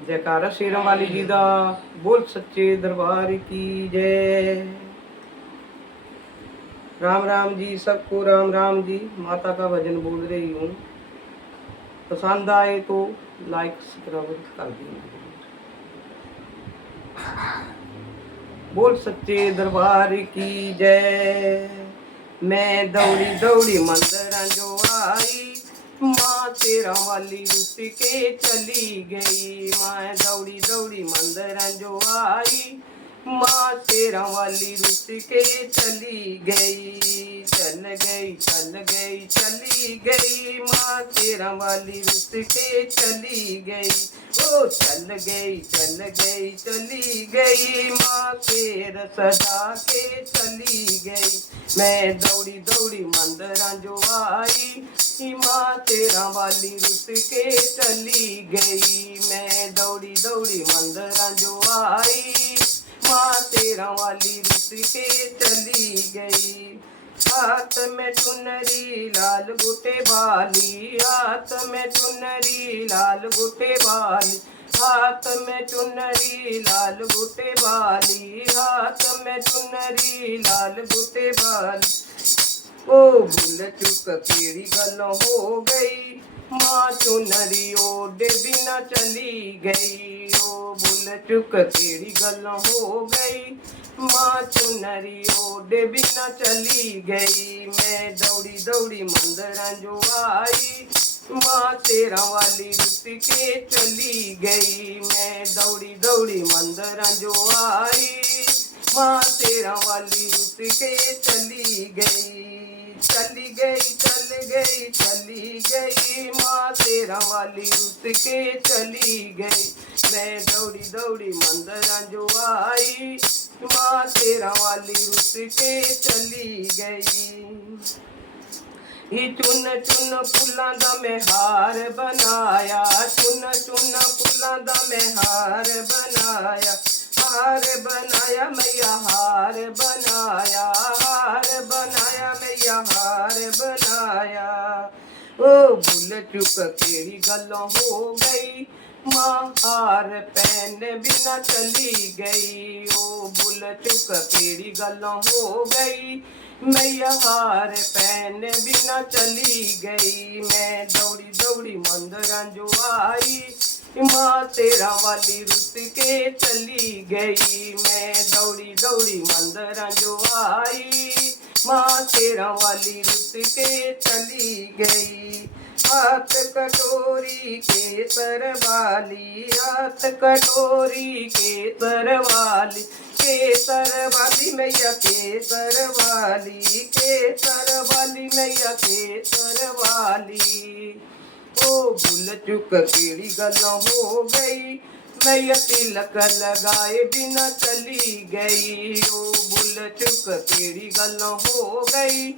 जयकारा शेरों वाली जी दा। बोल सच्चे दरबार की जय। राम राम जी सबको, राम राम जी। माता का भजन बोल रही हूँ। पसंद आए तो लाइक सब्सक्राइब कर दीजिए। बोल सच्चे दरबार की जय। मैं दौड़ी दौड़ी मंदिर जो आई, माँ तेरा वाली रुस के चली गई। मैं दौड़ी दौड़ी मंदिर जो आई, माँ तेरा वाली रुस के चली गई। चल गई चल गई चली गई, माँ तेरा वाली रुस के चली गई। ओ चल गई चल गई चली गई, माँ शेर सजा के चली गई। मैं दौड़ी दौड़ी मंदिर जो आई, माँ तेरा वाली रुस के चली गई। मैं दौड़ी दौड़ी मंदिर जो आई, माँ तेरा वाली रुस के चली गई। हाथ में चुनरी लाल गोटे वाली, हाथ में चुनरी लाल गोटे वाली, हाथ में चुनरी लाल गोटे वाली, हाथ में चुनरी लाल गोटे वाली। ओ भूल चुक केड़ी गल हो गई, माँ चुनरी ओढ़े बिना चली गई। ओ भूल चुक केड़ी गल हो गई, माँ चुनरी ओढ़े बिना चली गई। मैं दौड़ी दौड़ी मंदिर जो आई, माँ तेरा वाली रुस के चली गई। मैं दौड़ी दौड़ी मंदिर जो आई, माँ तेरा वाली रुस के चली गई। चली गई चल गई चली गई, माँ तेरा वाली रुस के चली गई। मैं दौड़ी दौड़ी मंदिर जो आई, माँ तेरा वाली रुस के चली गई। चुन चुन फुलां दा मैं हार बनाया, चुन चुन फुलां दा मैं हार बनाया। हार बनाया मैया हार बनाया, हार बनाया मैया हार बनाया। ओ भूल चुक केड़ी गल हो गई, माँ हार पहने बिना चली गई। ओ भूल चुक केड़ी गल हो गई, मैया हार पहने बिना चली गई। मैं दौड़ी दौड़ी मंदिर जो आई, माँ तेरा वाली रुस के चली गई। मैं दौड़ी दौड़ी मंदिर जो आई, माँ तेरा वाली रुस के चली गई। हाथ कटोरी केसर वाली, हाथ कटोरी केसर वाली, केसर वाली मैया केसर वाली, केसर वाली मैया केसर वाली। ओ भूल चुक केड़ी गल हो गई, मैया तिलक लगाए बिना चली गई। ओ भूल चुक केड़ी गल हो गई,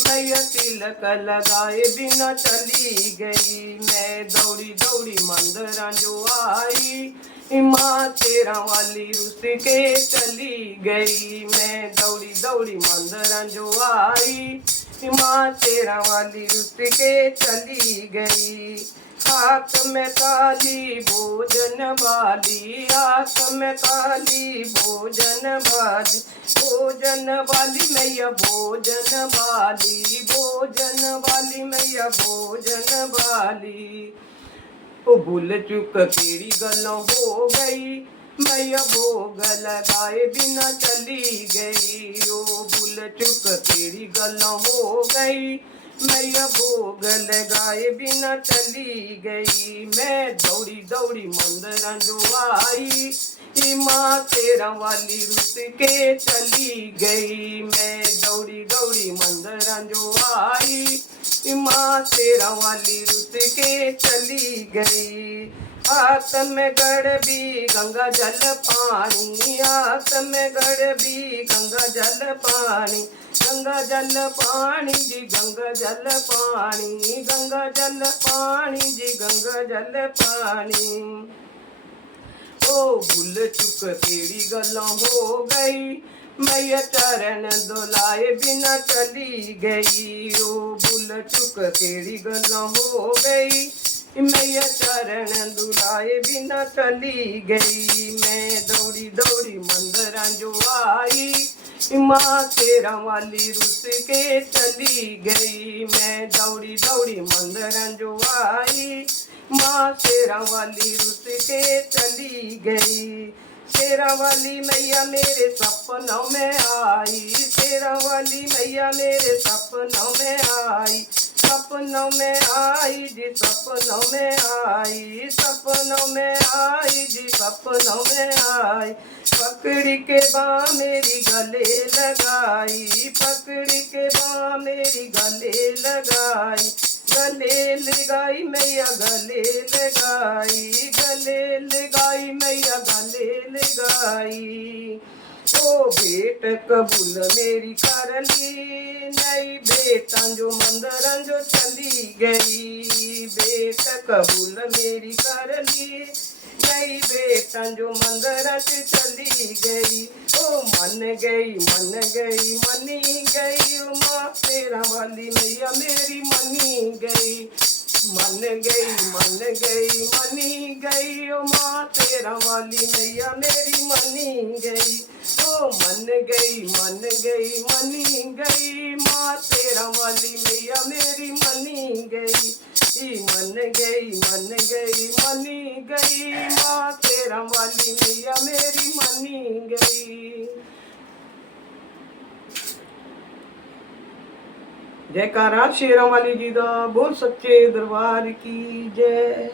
मैया तिलक लगाए बिना चली गई। मैं दौड़ी दौड़ी मंदिर जो आई, माँ तेरा वाली रुस के चली गई। मैं दौड़ी दौड़ी मंदिर जो आई, माँ तेरा वाली रुस के चली गई। हाथ में थाली भोजन वाली, हाथ में थाली भोजन वाली, भोजन वाली मैया भोजन वाली, भोजन वाली मैया भोजन वाली। ओ भूल चुक केड़ी गल हो गई, मैया भोग लगाए बिना चली गई। ओ भूल चुक केड़ी गल हो गई, मैया भोग लगाए बिना चली गई। मैं दौड़ी दौड़ी मंदिर जो आई, माँ तेरा वाली रुस के चली गई। मैं दौड़ी दौड़ी मंदिर जो आई, माँ तेरा वाली रुस के चली गई। हाथ में गड़बी गंगा जल पानी, हाथ में गड़बी गंगा जल पानी, गंगा जल पानी जी गंगा जल पानी, गंगा जल पानी जी गंगा जल पानी। ओ भूल चुक केड़ी गल हो गई, मैया चरण दुलाए बिना चली गई। ओ भूल चुक केड़ी गल हो गई, मैया चरण दुलाए बिना चली गई। मैं दौड़ी दौड़ी मंदिर जो आई, माँ तेरा वाली रुस के चली गई। मैं दौड़ी दौड़ी मंदिर जो आई, माँ तेरा वाली रुस के चली गई। शेरा वाली मैया मेरे सपनों में आई, शेरा वाली मैया मेरे सपनों में आई, सपनों में आई जी, सपनों में आई, सपनों में आई जी, सपनों में आई। पकड़ी के बाँ मेरी गले लगाई, पकड़ी के बाँ मेरी गले लगाई, गले लगाई मैया गले लगाई, गले लगाई मैया गले लगाई। ओ बेट कबूल मेरी कर ली, नई बेटा जो मंदिर जो चली गई। बेट कबूल मेरी कर ली, नई बेटा जो मंदिर से चली गई। ओ मन गई मनी गई, माँ तेरा वाली मैया मेरी मनी गई। मन गई मनी गई, ओ माँ तेरा वाली मैया मेरी मनी गई। ओ मन गई मनी गई, माँ तेरा वाली मैया मेरी मनी गई। मन गई मनी गई, माँ तेरा वाली मैया मेरी मनी गई। जयकारा शेरों वाली जी दा, बोल सच्चे दरबार की जय।